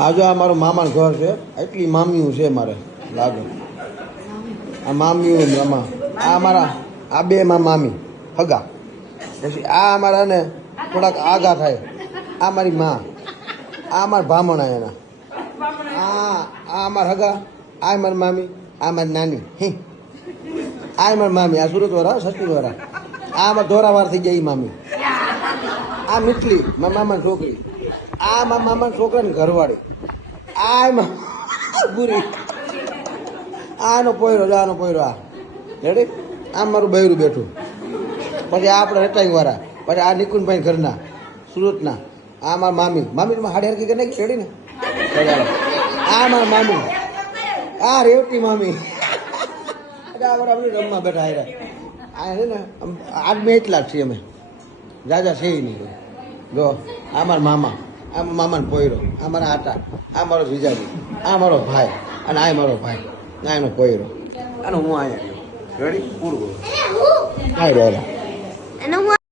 આ જો આ મારું મામાનું ઘર છે. એટલી મામીઓ છે મારે લાગે. આ મામીઓ આમાં આ મારા આ બે મામી હગા. પછી આ અમારા ને થોડાક આગા થાય. આ મારી માં, આ મારા ભામણા એના, આ અમારા હગા, આ મારી મામી, આ મારી નાની, આ મારી મામી, આ સુરત વાળા, સચિન વાળા, આ અમારા ધોરાવાર થઈ ગયા. મામી આ મીઠલી મારા મામાની છોકરી, આ મારા મામાના છોકરાની ઘરવાળી, આ પૂરી, આનો પોયરો, આનો પોયરો, આ રેડી. આમ મારું બૈરું બેઠું. પછી આ આપણે રટાઈ વાળા, પછી આ નિકુંજભાઈ ઘરના સુરતના, આ મારા મામી, મામી હાડી હરકી કરી નાખી રેડી ને. આ મારા મામી, આ રેવતી મામી, રમવા બેઠા આવ્યા. આ છે ને આજ મેં એટલા જ છીએ અમે, જાજા છે નહીં. જો આ મારા મામા, આ મામાનો પોયરો, આ મારા આટા, આ મારો જીજાજી, આ મારો ભાઈ, અને આ મારો ભાઈ, આ એનો પોયરો, અને હું અહીંયા રેડી પૂરું. હા